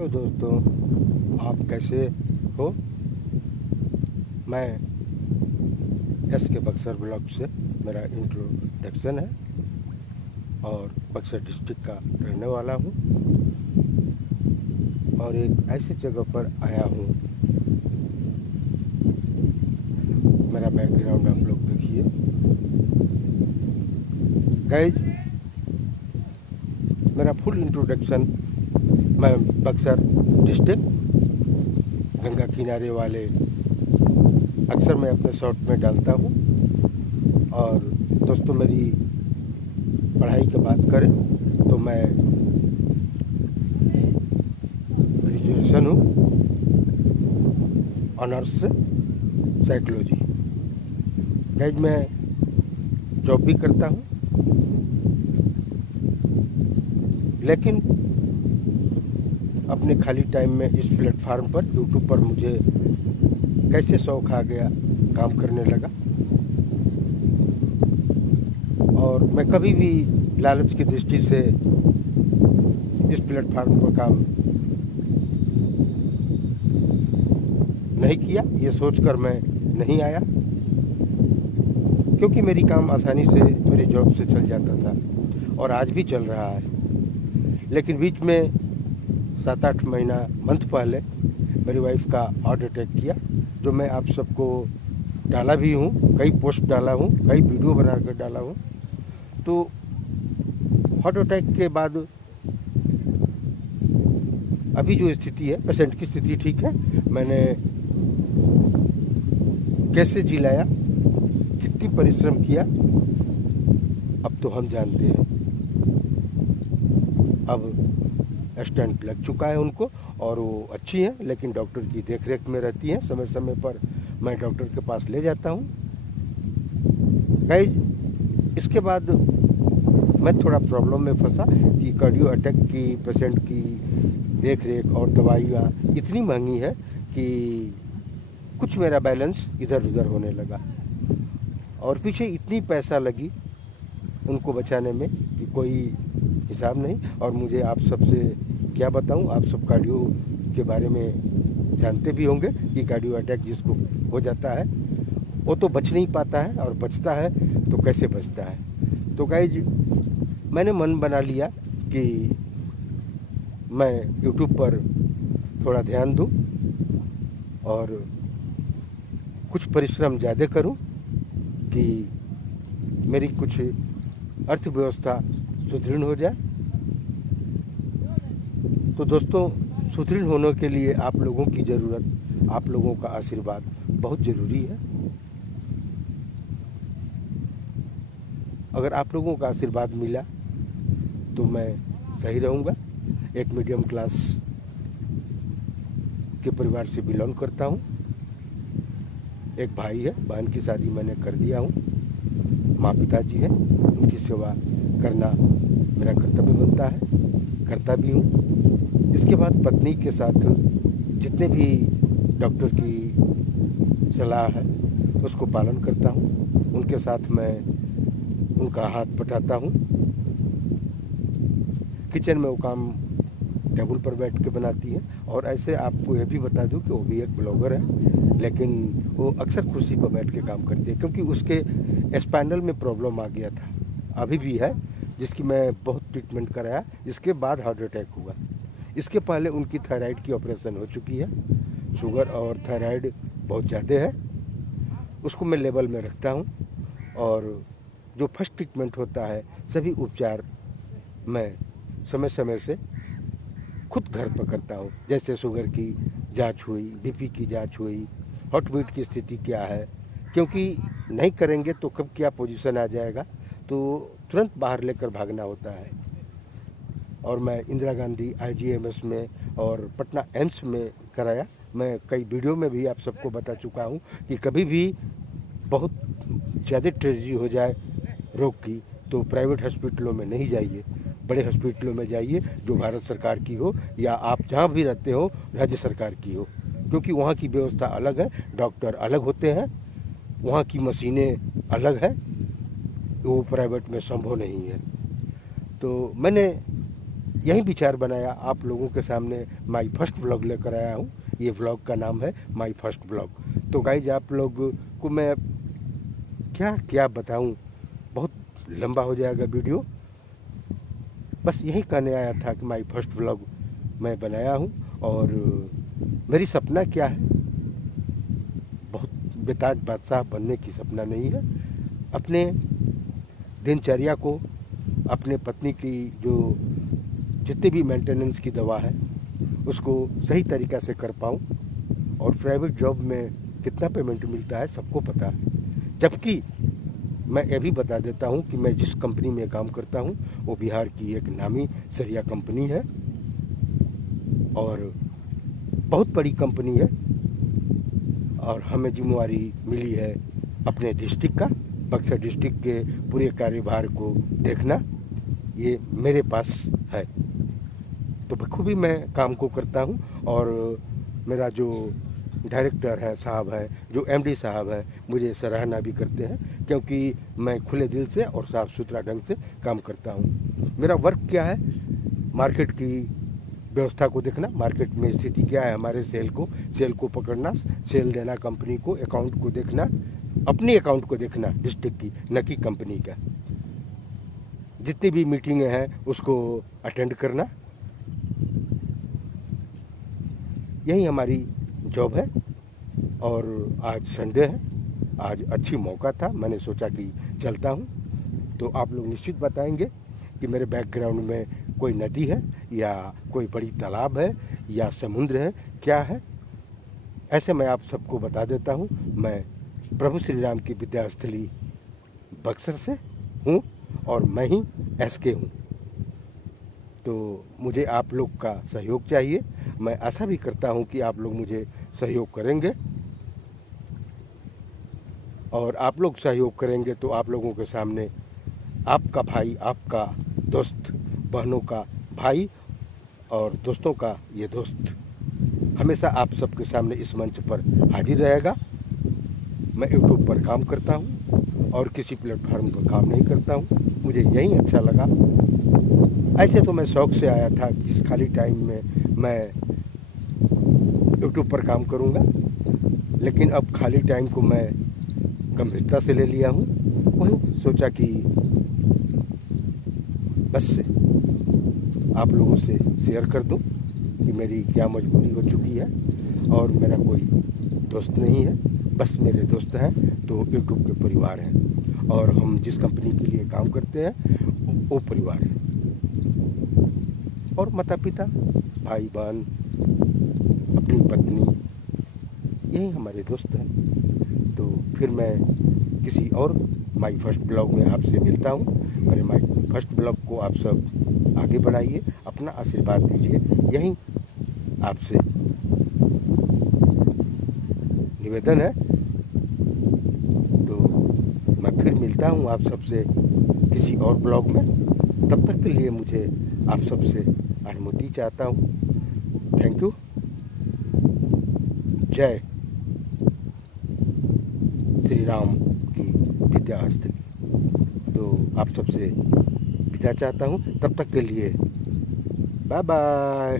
तो दोस्तों, आप कैसे हो? मैं एस के बक्सर ब्लॉक से मेरा इंट्रोडक्शन है और बक्सर डिस्ट्रिक्ट का रहने वाला हूँ और एक ऐसी जगह पर आया हूँ। मेरा बैकग्राउंड आप लोग देखिए। गाइज, मेरा फुल इंट्रोडक्शन, मैं बक्सर डिस्ट्रिक्ट गंगा किनारे वाले अक्सर मैं अपने शॉर्ट में डालता हूँ। और दोस्तों, मेरी पढ़ाई की बात करें तो मैं ग्रेजुएशन हूँ, ऑनर्स से साइकोलॉजी। गाइज, मैं जॉब भी करता हूँ, लेकिन अपने खाली टाइम में इस प्लेटफार्म पर यूट्यूब पर मुझे कैसे शौक आ गया, काम करने लगा। और मैं कभी भी लालच की दृष्टि से इस प्लेटफार्म पर काम नहीं किया, ये सोचकर मैं नहीं आया, क्योंकि मेरी काम आसानी से मेरी जॉब से चल जाता था और आज भी चल रहा है। लेकिन बीच में 7-8 मंथ पहले मेरी वाइफ का हार्ट अटैक किया, जो मैं आप सबको डाला भी हूँ, कई पोस्ट डाला हूँ, कई वीडियो बनाकर डाला हूँ। तो हार्ट अटैक के बाद अभी जो स्थिति है, पेशेंट की स्थिति ठीक है। मैंने कैसे जिलाया, कितनी परिश्रम किया, अब तो हम जानते हैं। अब स्टेंट लग चुका है उनको और वो अच्छी हैं, लेकिन डॉक्टर की देखरेख में रहती हैं। समय समय पर मैं डॉक्टर के पास ले जाता हूँ। गाइज, इसके बाद मैं थोड़ा प्रॉब्लम में फंसा कि कार्डियो अटैक की पेशेंट की देखरेख और दवाइयाँ इतनी महंगी है कि कुछ मेरा बैलेंस इधर उधर होने लगा और पीछे इतनी पैसा लगी उनको बचाने में कि कोई हिसाब नहीं। और मुझे आप सबसे क्या बताऊं, आप सब कार्डियो के बारे में जानते भी होंगे कि कार्डियो अटैक जिसको हो जाता है वो तो बच नहीं पाता है, और बचता है तो कैसे बचता है। तो गाइज, मैंने मन बना लिया कि मैं यूट्यूब पर थोड़ा ध्यान दूं और कुछ परिश्रम ज़्यादा करूं कि मेरी कुछ अर्थव्यवस्था सुदृढ़ हो जाए। तो दोस्तों, सुदृढ़ होने के लिए आप लोगों की ज़रूरत, आप लोगों का आशीर्वाद बहुत ज़रूरी है। अगर आप लोगों का आशीर्वाद मिला तो मैं सही रहूँगा। एक मीडियम क्लास के परिवार से बिलोंग करता हूँ। एक भाई है, बहन की शादी मैंने कर दिया हूँ। माँ पिताजी हैं, उनकी सेवा करना मेरा कर्तव्य बनता है, करता भी हूँ। इसके बाद पत्नी के साथ जितने भी डॉक्टर की सलाह है उसको पालन करता हूँ। उनके साथ मैं उनका हाथ बटाता हूँ। किचन में वो काम टेबल पर बैठ के बनाती है। और ऐसे आपको ये भी बता दूं कि वो भी एक ब्लॉगर है, लेकिन वो अक्सर कुर्सी पर बैठ के काम करती है, क्योंकि उसके स्पाइनल में प्रॉब्लम आ गया था, अभी भी है, जिसकी मैं बहुत ट्रीटमेंट कराया। इसके बाद हार्ट अटैक हुआ। इसके पहले उनकी थायराइड की ऑपरेशन हो चुकी है। शुगर और थायराइड बहुत ज़्यादा है, उसको मैं लेवल में रखता हूँ। और जो फर्स्ट ट्रीटमेंट होता है, सभी उपचार मैं समय समय से खुद घर पर करता हूँ। जैसे शुगर की जांच हुई, बीपी की जांच हुई, हार्ट बीट की स्थिति क्या है, क्योंकि नहीं करेंगे तो कब क्या पोजीशन आ जाएगा, तो तुरंत बाहर लेकर भागना होता है। और मैं इंदिरा गांधी IGMS में और पटना एम्स में कराया। मैं कई वीडियो में भी आप सबको बता चुका हूँ कि कभी भी बहुत ज़्यादा ट्रेजेडी हो जाए रोग की तो प्राइवेट हॉस्पिटलों में नहीं जाइए, बड़े हॉस्पिटलों में जाइए, जो भारत सरकार की हो या आप जहाँ भी रहते हो राज्य सरकार की हो, क्योंकि वहाँ की व्यवस्था अलग है, डॉक्टर अलग होते हैं, वहाँ की मशीनें अलग है, वो प्राइवेट में संभव नहीं है। तो मैंने यही विचार बनाया, आप लोगों के सामने माई फर्स्ट व्लॉग लेकर आया हूँ। ये व्लॉग का नाम है माई फर्स्ट व्लॉग। तो गाइज आप लोग को मैं क्या क्या बताऊँ, बहुत लंबा हो जाएगा वीडियो। बस यही कहने आया था कि माई फर्स्ट व्लॉग मैं बनाया हूँ। और मेरी सपना क्या है, बहुत बेताज बादशाह बनने की सपना नहीं है। अपने दिनचर्या को, अपने पत्नी की जो जितनी भी मेंटेनेंस की दवा है उसको सही तरीक़ा से कर पाऊँ। और प्राइवेट जॉब में कितना पेमेंट मिलता है सबको पता है। जबकि मैं ये भी बता देता हूँ कि मैं जिस कंपनी में काम करता हूँ वो बिहार की एक नामी सरिया कंपनी है और बहुत बड़ी कंपनी है। और हमें जिम्मेवारी मिली है अपने डिस्ट्रिक्ट का, बक्सर डिस्ट्रिक्ट के पूरे कार्यभार को देखना, ये मेरे पास है। तो बखूबी मैं काम को करता हूँ। और मेरा जो डायरेक्टर है साहब है, जो एमडी साहब है, मुझे सराहना भी करते हैं क्योंकि मैं खुले दिल से और साफ़ सुथरा ढंग से काम करता हूँ। मेरा वर्क क्या है, मार्केट की व्यवस्था को देखना, मार्केट में स्थिति क्या है, हमारे सेल को पकड़ना, सेल देना कंपनी को, अकाउंट को देखना, अपनी अकाउंट को देखना डिस्ट्रिक्ट की, न कि कंपनी का। जितनी भी मीटिंगें हैं उसको अटेंड करना, यही हमारी जॉब है। और आज संडे है, आज अच्छी मौका था, मैंने सोचा कि चलता हूँ। तो आप लोग निश्चित बताएंगे कि मेरे बैकग्राउंड में कोई नदी है या कोई बड़ी तालाब है या समुद्र है, क्या है। ऐसे मैं आप सबको बता देता हूँ। मैं प्रभु श्री राम की विद्यास्थली बक्सर से हूँ और मैं ही एसके हूँ। तो मुझे आप लोग का सहयोग चाहिए। मैं आशा भी करता हूँ कि आप लोग मुझे सहयोग करेंगे और आप लोग सहयोग करेंगे तो आप लोगों के सामने आपका भाई, आपका दोस्त, बहनों का भाई और दोस्तों का ये दोस्त हमेशा आप सबके सामने इस मंच पर हाजिर रहेगा। मैं यूट्यूब पर काम करता हूँ और किसी प्लेटफॉर्म पर काम नहीं करता हूँ, मुझे यही अच्छा लगा। ऐसे तो मैं शौक़ से आया था कि इस खाली टाइम में मैं यूट्यूब पर काम करूँगा, लेकिन अब खाली टाइम को मैं गंभीरता से ले लिया हूँ। वही सोचा कि बस आप लोगों से शेयर कर दूं कि मेरी क्या मजबूरी हो चुकी है। और मेरा कोई दोस्त नहीं है, बस मेरे दोस्त हैं तो यूट्यूब के परिवार हैं और हम जिस कंपनी के लिए काम करते हैं वो परिवार है। और माता पिता, भाई बहन, अपनी पत्नी, यही हमारे दोस्त हैं। तो फिर मैं किसी और माई फर्स्ट ब्लॉग में आपसे मिलता हूँ। मेरे माई फर्स्ट ब्लॉग को आप सब आगे बढ़ाइए, अपना आशीर्वाद दीजिए, यही आपसे निवेदन है। तो मैं फिर मिलता हूँ आप सबसे किसी और ब्लॉग में। तब तक के लिए मुझे आप सबसे अनुमति चाहता हूँ। Thank you. जय श्री राम की विद्यास्थली। तो आप सबसे विदा चाहता हूँ, तब तक के लिए बाय बाय।